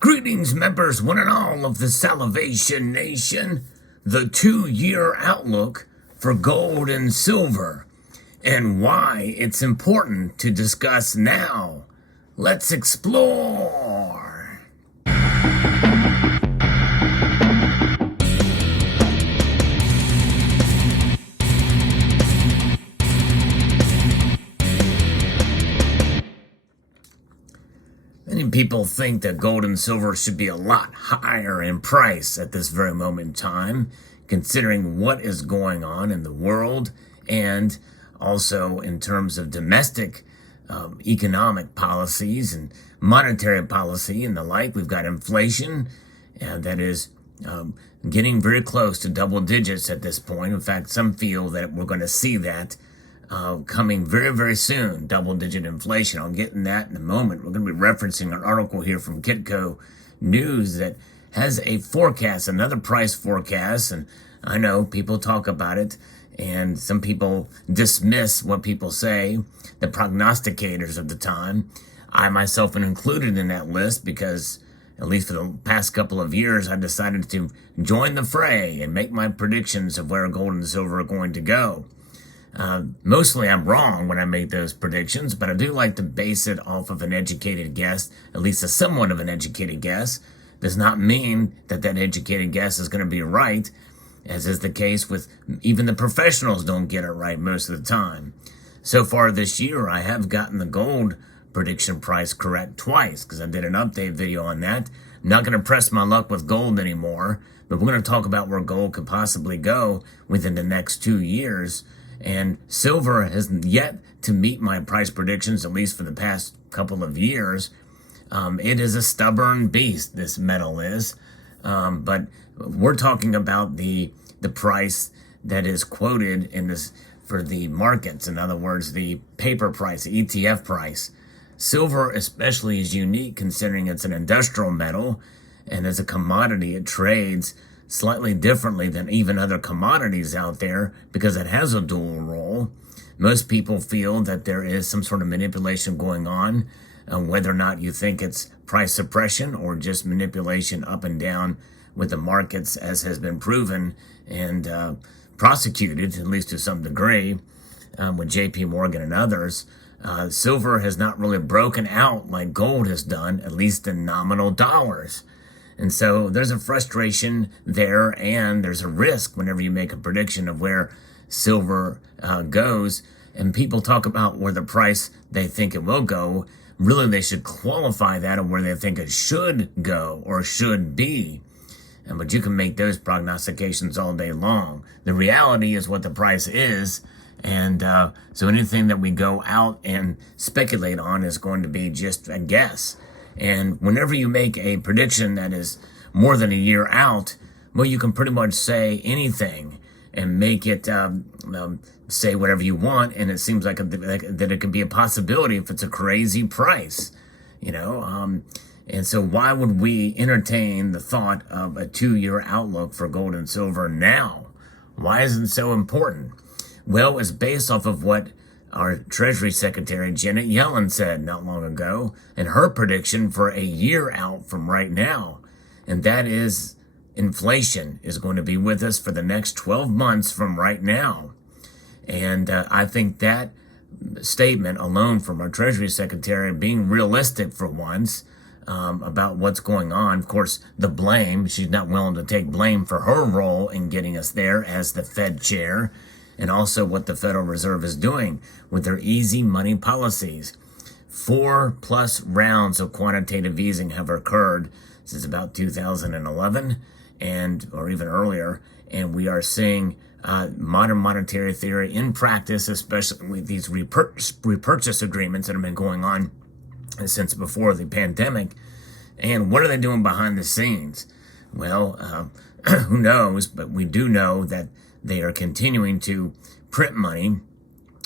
Greetings, members, one and all of the Salivation Nation. The 2-year outlook for gold and silver and why it's important to discuss now. Let's explore. Many people think that gold and silver should be a lot higher in price at this very moment in time, considering what is going on in the world and also in terms of domestic economic policies and monetary policy and the like. We've got inflation that is getting very close to double digits at this point. In fact, some feel that we're going to see that coming very, very soon, double-digit inflation. I'll get in that in a moment. We're going to be referencing an article here from Kitco News that has a forecast, another price forecast, and I know people talk about it, and some people dismiss what people say, the prognosticators of the time. I myself am included in that list because, at least for the past couple of years, I decided to join the fray and make my predictions of where gold and silver are going to go. Mostly I'm wrong when I make those predictions, but I do like to base it off of an educated guess, at least a somewhat of an educated guess. Does not mean that that educated guess is going to be right, as is the case with even the professionals don't get it right most of the time. So far this year, I have gotten the gold prediction price correct twice, because I did an update video on that. I'm not going to press my luck with gold anymore, but we're going to talk about where gold could possibly go within the next 2 years. And silver has yet to meet my price predictions, at least for the past couple of years. It is a stubborn beast, this metal is. But we're talking about the price that is quoted in this for the markets. In other words, the paper price, the ETF price. Silver especially is unique considering it's an industrial metal, and as a commodity it trades slightly differently than even other commodities out there because it has a dual role. Most people feel that there is some sort of manipulation going on, whether or not you think it's price suppression or just manipulation up and down with the markets, as has been proven and prosecuted, at least to some degree, with JP Morgan and others. Silver has not really broken out like gold has done, at least in nominal dollars. And so there's a frustration there, and there's a risk whenever you make a prediction of where silver goes. And people talk about where the price they think it will go. Really, they should qualify that on where they think it should go or should be. But you can make those prognostications all day long. The reality is what the price is. And so anything that we go out and speculate on is going to be just a guess. And whenever you make a prediction that is more than a year out, well, you can pretty much say anything and make it say whatever you want, and it seems like that it could be a possibility if it's a crazy price, you know. And so why would we entertain the thought of a 2-year outlook for gold and silver now? Why isn't it so important? Well, it's based off of what our Treasury Secretary Janet Yellen said not long ago, and her prediction for a year out from right now. And that is inflation is going to be with us for the next 12 months from right now. And I think that statement alone from our Treasury Secretary, being realistic for once about what's going on, of course, the blame, she's not willing to take blame for her role in getting us there as the Fed chair, and also what the Federal Reserve is doing with their easy money policies. 4+ rounds of quantitative easing have occurred since about 2011 or even earlier, and we are seeing modern monetary theory in practice, especially with these repurchase agreements that have been going on since before the pandemic. And what are they doing behind the scenes? Well, who knows, but we do know that they are continuing to print money,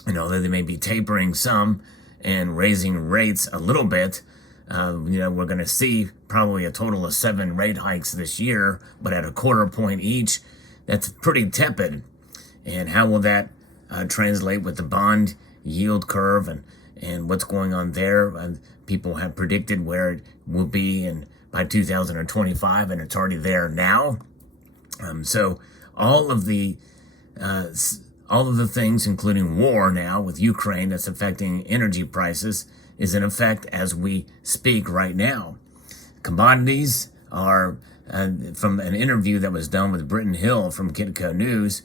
and although they may be tapering some and raising rates a little bit, we're going to see probably a total of 7 rate hikes this year, but at a 1/4 point each. That's pretty tepid. And how will that translate with the bond yield curve and what's going on there? People have predicted where it will be in by 2025, and it's already there now. So all of the things, including war now with Ukraine, that's affecting energy prices, is in effect as we speak right now. Commodities are, from an interview that was done with Britton Hill from Kitco News,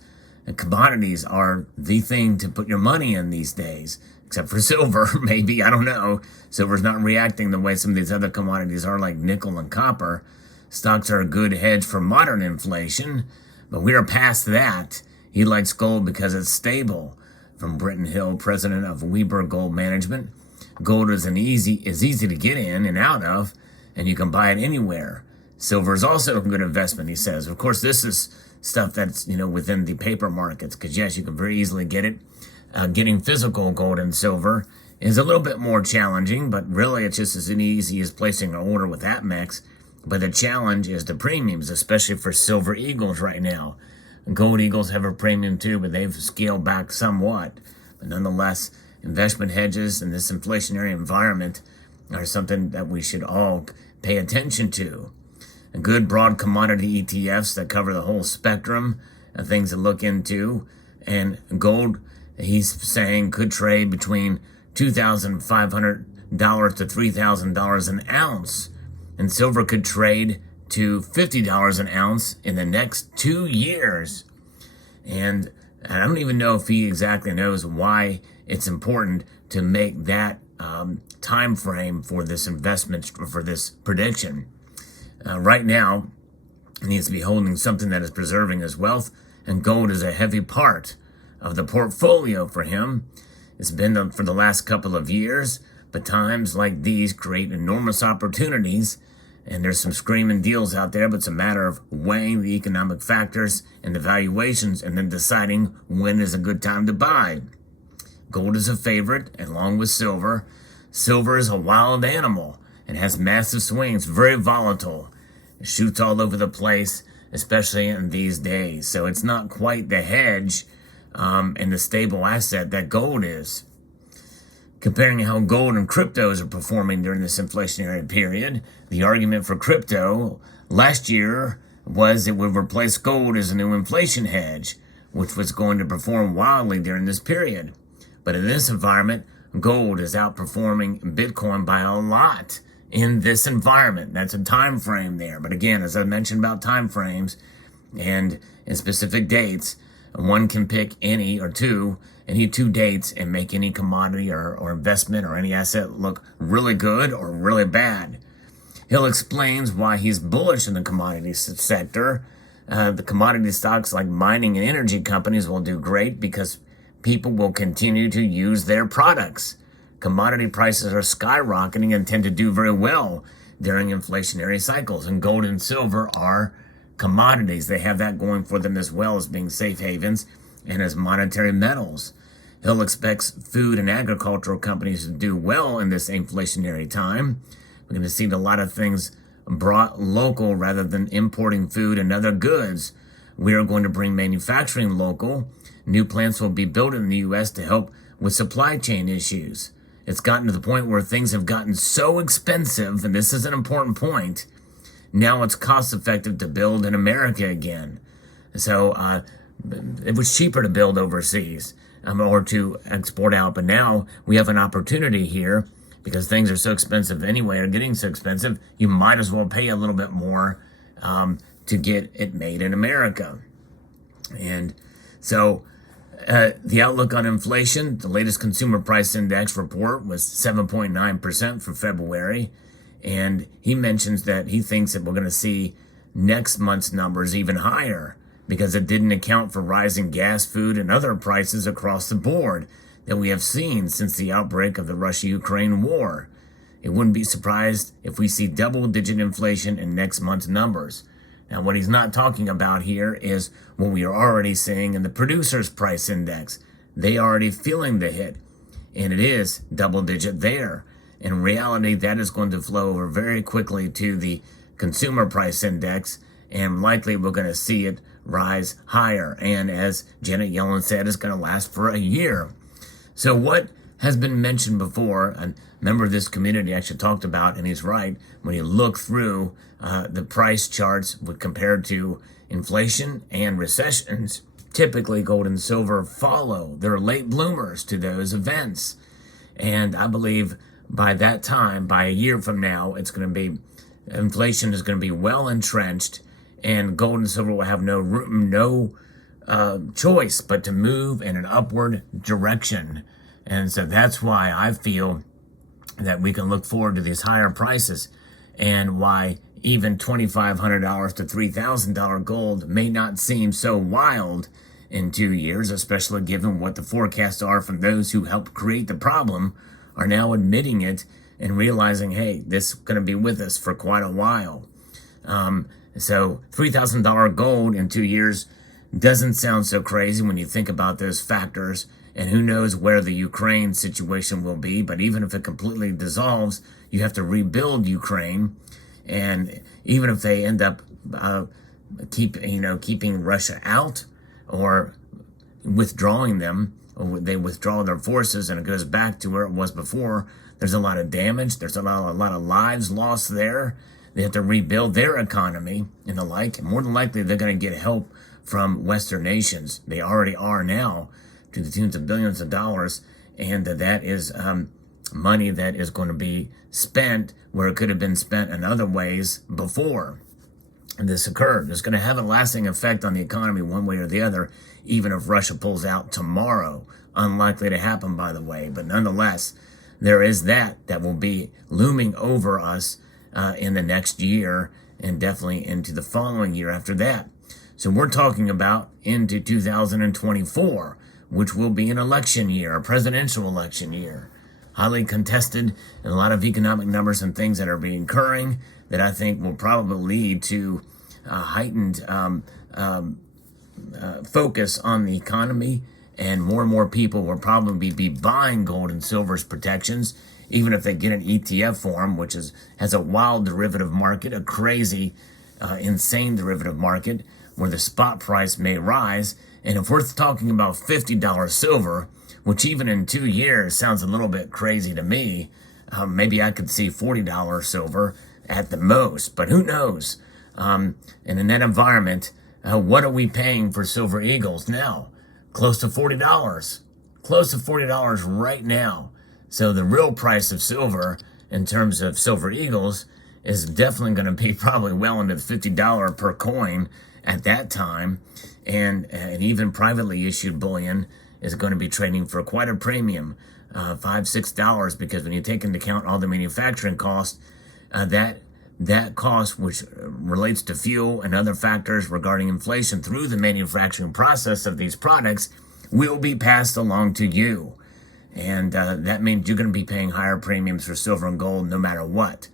commodities are the thing to put your money in these days, except for silver, maybe, I don't know. Silver's not reacting the way some of these other commodities are, like nickel and copper. Stocks are a good hedge for modern inflation, but we are past that. He likes gold because it's stable. From Britton Hill, president of Weber Gold Management, gold is easy to get in and out of, and you can buy it anywhere. Silver is also a good investment, he says. Of course, this is stuff that's, within the paper markets, because yes, you can very easily get it. Getting physical gold and silver is a little bit more challenging, but really it's just as easy as placing an order with APMEX. But the challenge is the premiums, especially for silver eagles right now. Gold eagles have a premium too, but they've scaled back somewhat. But nonetheless, investment hedges in this inflationary environment are something that we should all pay attention to. Good broad commodity ETFs that cover the whole spectrum of things to look into. And gold, he's saying, could trade between $2,500 to $3,000 an ounce. And silver could trade to $50 an ounce in the next 2 years. And I don't even know if he exactly knows why it's important to make that time frame for this investment, for this prediction. Right now, he needs to be holding something that is preserving his wealth, and gold is a heavy part of the portfolio for him. It's been for the last couple of years, but times like these create enormous opportunities, and there's some screaming deals out there, but it's a matter of weighing the economic factors and the valuations and then deciding when is a good time to buy. Gold is a favorite, along with silver. Silver is a wild animal and has massive swings, very volatile. It shoots all over the place, especially in these days. So it's not quite the hedge and the stable asset that gold is. Comparing how gold and cryptos are performing during this inflationary period, the argument for crypto last year was it would replace gold as a new inflation hedge, which was going to perform wildly during this period. But in this environment, gold is outperforming Bitcoin by a lot in this environment. That's a time frame there. But again, as I mentioned about time frames and in specific dates, one can pick any two dates and make any commodity or investment or any asset look really good or really bad. Hill explains why he's bullish in the commodity sector. The commodity stocks like mining and energy companies will do great because people will continue to use their products. Commodity prices are skyrocketing and tend to do very well during inflationary cycles. And gold and silver are commodities. They have that going for them as well as being safe havens and as monetary metals. Hill expects food and agricultural companies to do well in this inflationary time. We're going to see a lot of things brought local rather than importing food and other goods. We are going to bring manufacturing local. New plants will be built in the U.S. to help with supply chain issues. It's gotten to the point where things have gotten so expensive, and this is an important point, now it's cost effective to build in America again. So it was cheaper to build overseas or to export out, but now we have an opportunity here because things are so expensive anyway, or getting so expensive, you might as well pay a little bit more to get it made in America. And so the outlook on inflation, the latest consumer price index report was 7.9% for February. And he mentions that he thinks that we're going to see next month's numbers even higher because it didn't account for rising gas, food, and other prices across the board that we have seen since the outbreak of the Russia-Ukraine war. It wouldn't be surprised if we see double-digit inflation in next month's numbers. Now, what he's not talking about here is what we are already seeing in the producer's price index. They are already feeling the hit, and it is double-digit there. In reality, that is going to flow over very quickly to the consumer price index, and likely we're going to see it rise higher. And as Janet Yellen said, it's going to last for a year. So what has been mentioned before. A member of this community actually talked about, and he's right, when you look through the price charts compared to inflation and recessions, typically gold and silver follow. They're late bloomers to those events. And I believe by that time, by a year from now, inflation is going to be well entrenched, and gold and silver will have no choice but to move in an upward direction. And so that's why I feel that we can look forward to these higher prices, and why even $2,500 to $3,000 gold may not seem so wild in 2 years, especially given what the forecasts are from those who helped create the problem, are now admitting it and realizing, hey, this is going to be with us for quite a while. So $3,000 gold in 2 years doesn't sound so crazy when you think about those factors, and who knows where the Ukraine situation will be. But even if it completely dissolves, you have to rebuild Ukraine. And even if they end up keeping Russia out or withdrawing them, or they withdraw their forces and it goes back to where it was before, there's a lot of damage. There's a lot of lives lost there. They have to rebuild their economy and the like. And more than likely, they're going to get help from Western nations. They already are now, to the tunes of billions of dollars. And that is money that is going to be spent where it could have been spent in other ways before this occurred. It's going to have a lasting effect on the economy one way or the other, even if Russia pulls out tomorrow. Unlikely to happen, by the way. But nonetheless, there is that will be looming over us in the next year, and definitely into the following year after that. So we're talking about into 2024, which will be an election year, a presidential election year. Highly contested, and a lot of economic numbers and things that are being occurring that I think will probably lead to heightened focus on the economy, and more people will probably be buying gold and silver's protections, even if they get an ETF form, which has a wild derivative market, a crazy, insane derivative market, where the spot price may rise. And if we're talking about $50 silver, which even in 2 years sounds a little bit crazy to me, maybe I could see $40 silver at the most, but who knows? And in that environment, what are we paying for silver eagles now? Close to $40. Close to $40 right now. So the real price of silver in terms of silver eagles is definitely going to be probably well into the $50 per coin at that time. And even privately issued bullion is going to be trading for quite a premium, $5, $6, because when you take into account all the manufacturing costs, that cost, which relates to fuel and other factors regarding inflation through the manufacturing process of these products, will be passed along to you. And that means you're going to be paying higher premiums for silver and gold no matter what.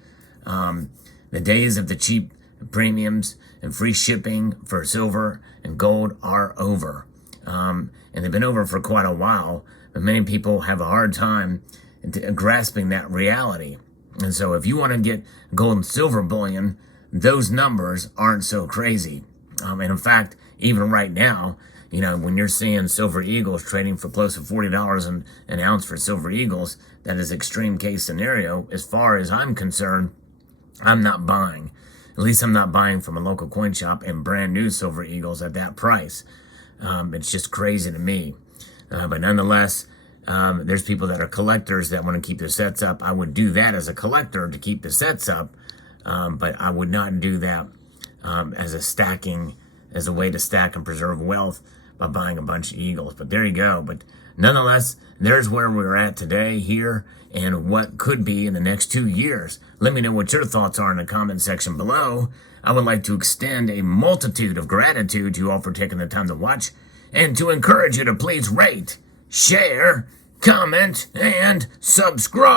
The days of the cheap premiums and free shipping for silver and gold are over. And they've been over for quite a while, but many people have a hard time grasping that reality. And so if you want to get gold and silver bullion, those numbers aren't so crazy. And in fact, even right now, when you're seeing silver eagles trading for close to $40 an ounce for silver eagles, that is extreme case scenario. As far as I'm concerned, I'm not buying. At least I'm not buying from a local coin shop and brand new silver eagles at that price. It's just crazy to me. But nonetheless, there's people that are collectors that want to keep their sets up. I would do that as a collector to keep the sets up, but I would not do that as a way to stack and preserve wealth by buying a bunch of eagles. But there you go. But nonetheless, there's where we're at today here and what could be in the next 2 years. Let me know what your thoughts are in the comment section below. I would like to extend a multitude of gratitude to you all for taking the time to watch, and to encourage you to please rate, share, comment, and subscribe.